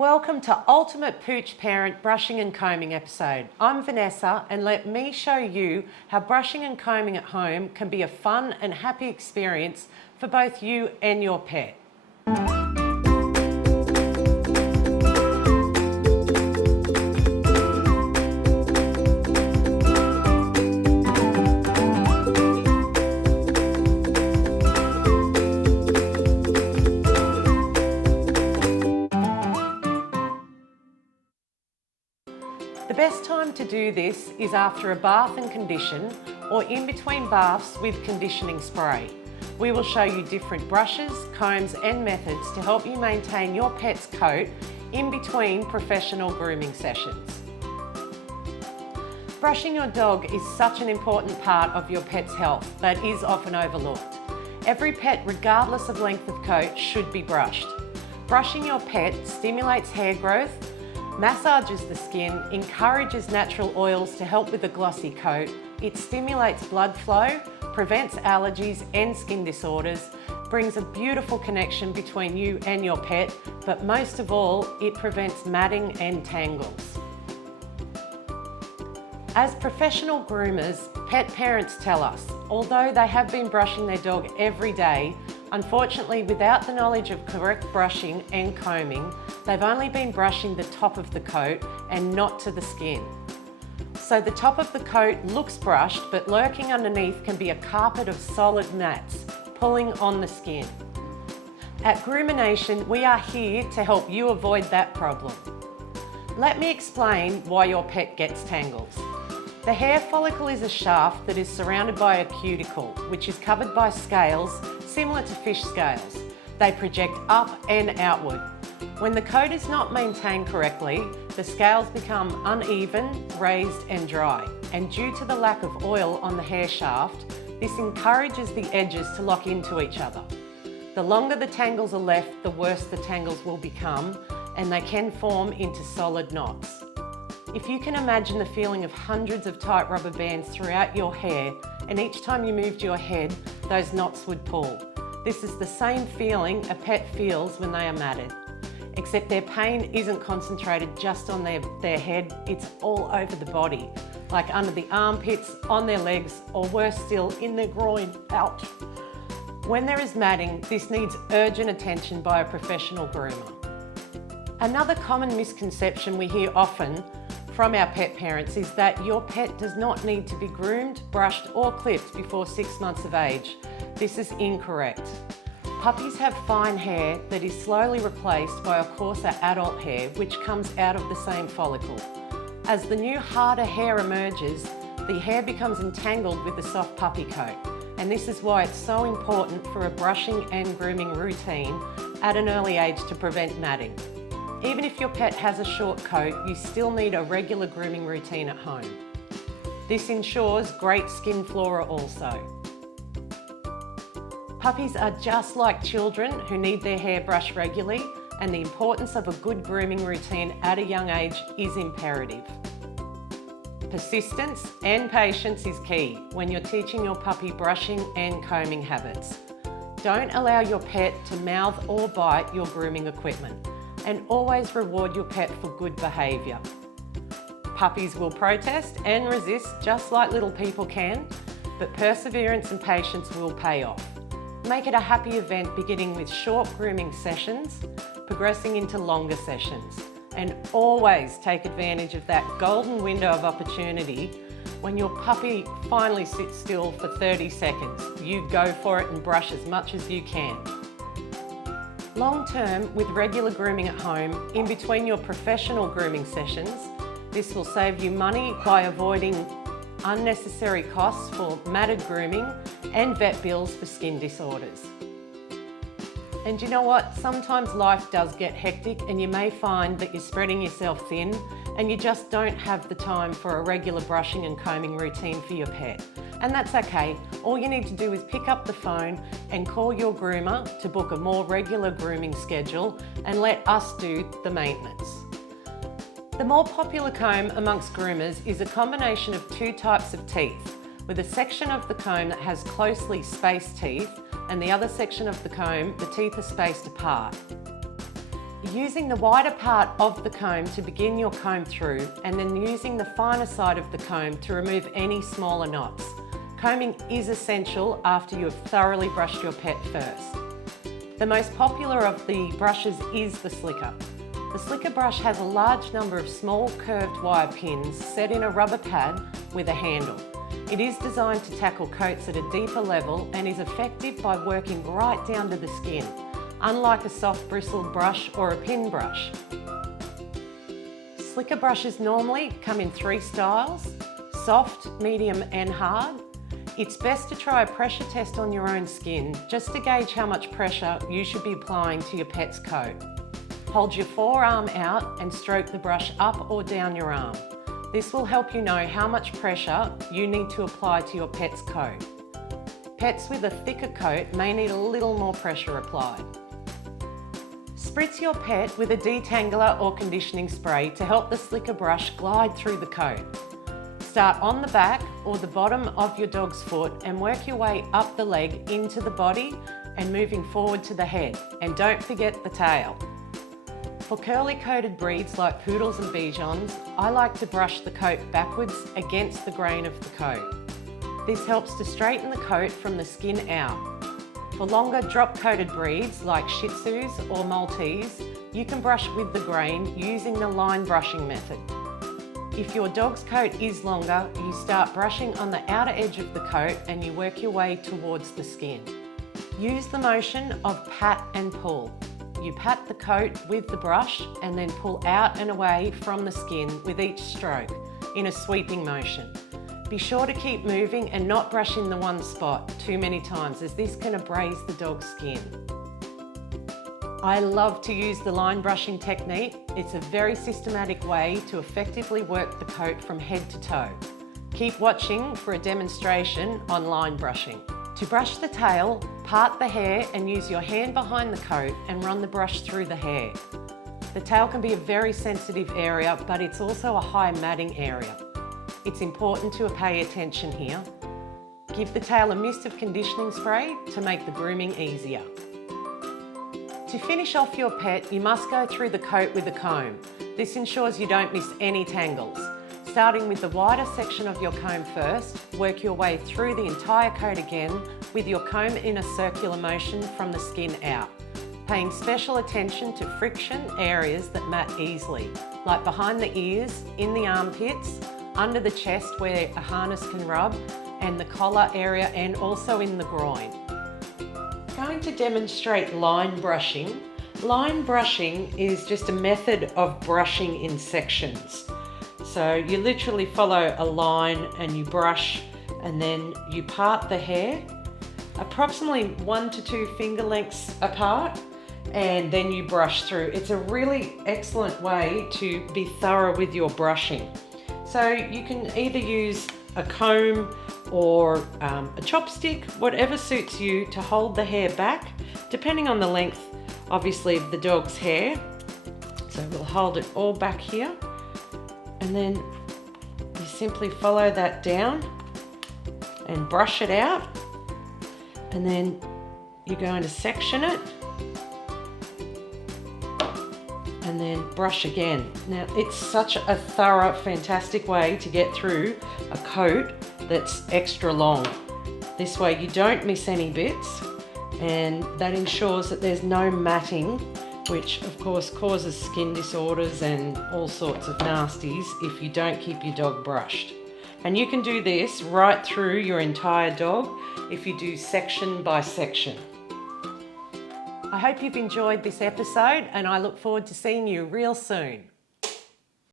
Welcome to Ultimate Pooch Parent Brushing and Combing episode. I'm Vanessa and let me show you how brushing and combing at home can be a fun and happy experience for both you and your pet. The best time to do this is after a bath and condition or in between baths with conditioning spray. We will show you different brushes, combs and methods to help you maintain your pet's coat in between professional grooming sessions. Brushing your dog is such an important part of your pet's health that is often overlooked. Every pet, regardless of length of coat, should be brushed. Brushing your pet stimulates hair growth, massages the skin, encourages natural oils to help with a glossy coat. It stimulates blood flow, prevents allergies and skin disorders, brings a beautiful connection between you and your pet, but most of all, it prevents matting and tangles. As professional groomers, pet parents tell us, although they have been brushing their dog every day, unfortunately, without the knowledge of correct brushing and combing, they've only been brushing the top of the coat and not to the skin. So the top of the coat looks brushed, but lurking underneath can be a carpet of solid mats, pulling on the skin. At Groomer Nation, we are here to help you avoid that problem. Let me explain why your pet gets tangles. The hair follicle is a shaft that is surrounded by a cuticle, which is covered by scales similar to fish scales. They project up and outward. When the coat is not maintained correctly, the scales become uneven, raised and dry. And due to the lack of oil on the hair shaft, this encourages the edges to lock into each other. The longer the tangles are left, the worse the tangles will become, and they can form into solid knots. If you can imagine the feeling of hundreds of tight rubber bands throughout your hair, and each time you moved your head, those knots would pull. This is the same feeling a pet feels when they are matted, except their pain isn't concentrated just on their head, it's all over the body, like under the armpits, on their legs, or worse still, in their groin. Ouch. When there is matting, this needs urgent attention by a professional groomer. Another common misconception we hear often from our pet parents is that your pet does not need to be groomed, brushed or clipped before 6 months of age. This is incorrect. Puppies have fine hair that is slowly replaced by a coarser adult hair which comes out of the same follicle. As the new harder hair emerges, the hair becomes entangled with the soft puppy coat, and this is why it's so important for a brushing and grooming routine at an early age to prevent matting. Even if your pet has a short coat, you still need a regular grooming routine at home. This ensures great skin flora also. Puppies are just like children who need their hair brushed regularly, and the importance of a good grooming routine at a young age is imperative. Persistence and patience is key when you're teaching your puppy brushing and combing habits. Don't allow your pet to mouth or bite your grooming equipment, and always reward your pet for good behaviour. Puppies will protest and resist just like little people can, but perseverance and patience will pay off. Make it a happy event beginning with short grooming sessions, progressing into longer sessions, and always take advantage of that golden window of opportunity when your puppy finally sits still for 30 seconds. You go for it and brush as much as you can. Long term, with regular grooming at home, in between your professional grooming sessions, this will save you money by avoiding unnecessary costs for matted grooming and vet bills for skin disorders. And you know what? Sometimes life does get hectic and you may find that you're spreading yourself thin and you just don't have the time for a regular brushing and combing routine for your pet. And that's okay. All you need to do is pick up the phone and call your groomer to book a more regular grooming schedule and let us do the maintenance. The more popular comb amongst groomers is a combination of two types of teeth, with a section of the comb that has closely spaced teeth and the other section of the comb, the teeth are spaced apart. Using the wider part of the comb to begin your comb through, and then using the finer side of the comb to remove any smaller knots. Combing is essential after you have thoroughly brushed your pet first. The most popular of the brushes is the slicker. The slicker brush has a large number of small curved wire pins set in a rubber pad with a handle. It is designed to tackle coats at a deeper level and is effective by working right down to the skin, unlike a soft bristled brush or a pin brush. Slicker brushes normally come in 3 styles: soft, medium and hard. It's best to try a pressure test on your own skin just to gauge how much pressure you should be applying to your pet's coat. Hold your forearm out and stroke the brush up or down your arm. This will help you know how much pressure you need to apply to your pet's coat. Pets with a thicker coat may need a little more pressure applied. Spritz your pet with a detangler or conditioning spray to help the slicker brush glide through the coat. Start on the back or the bottom of your dog's foot and work your way up the leg into the body and moving forward to the head. And don't forget the tail. For curly coated breeds like poodles and Bichons, I like to brush the coat backwards against the grain of the coat. This helps to straighten the coat from the skin out. For longer drop-coated breeds like Shih Tzus or Maltese, you can brush with the grain using the line brushing method. If your dog's coat is longer, you start brushing on the outer edge of the coat and you work your way towards the skin. Use the motion of pat and pull. You pat the coat with the brush and then pull out and away from the skin with each stroke in a sweeping motion. Be sure to keep moving and not brush in the one spot too many times, as this can abrade the dog's skin. I love to use the line brushing technique. It's a very systematic way to effectively work the coat from head to toe. Keep watching for a demonstration on line brushing. To brush the tail, part the hair and use your hand behind the coat and run the brush through the hair. The tail can be a very sensitive area, but it's also a high matting area. It's important to pay attention here. Give the tail a mist of conditioning spray to make the grooming easier. To finish off your pet, you must go through the coat with a comb. This ensures you don't miss any tangles. Starting with the wider section of your comb first, work your way through the entire coat again with your comb in a circular motion from the skin out, paying special attention to friction areas that mat easily, like behind the ears, in the armpits, under the chest where a harness can rub, and the collar area, and also in the groin. I'm going to demonstrate line brushing. Line brushing is just a method of brushing in sections. So you literally follow a line and you brush, and then you part the hair approximately 1 to 2 finger lengths apart, and then you brush through. It's a really excellent way to be thorough with your brushing. So you can either use a comb or a chopstick, whatever suits you, to hold the hair back, depending on the length, obviously, of the dog's hair. So we'll hold it all back here. And then you simply follow that down and brush it out. And then you're going to section it and then brush again. Now, it's such a thorough, fantastic way to get through a coat that's extra long. This way you don't miss any bits, and that ensures that there's no matting, which of course causes skin disorders and all sorts of nasties if you don't keep your dog brushed. And you can do this right through your entire dog if you do section by section. I hope you've enjoyed this episode, and I look forward to seeing you real soon.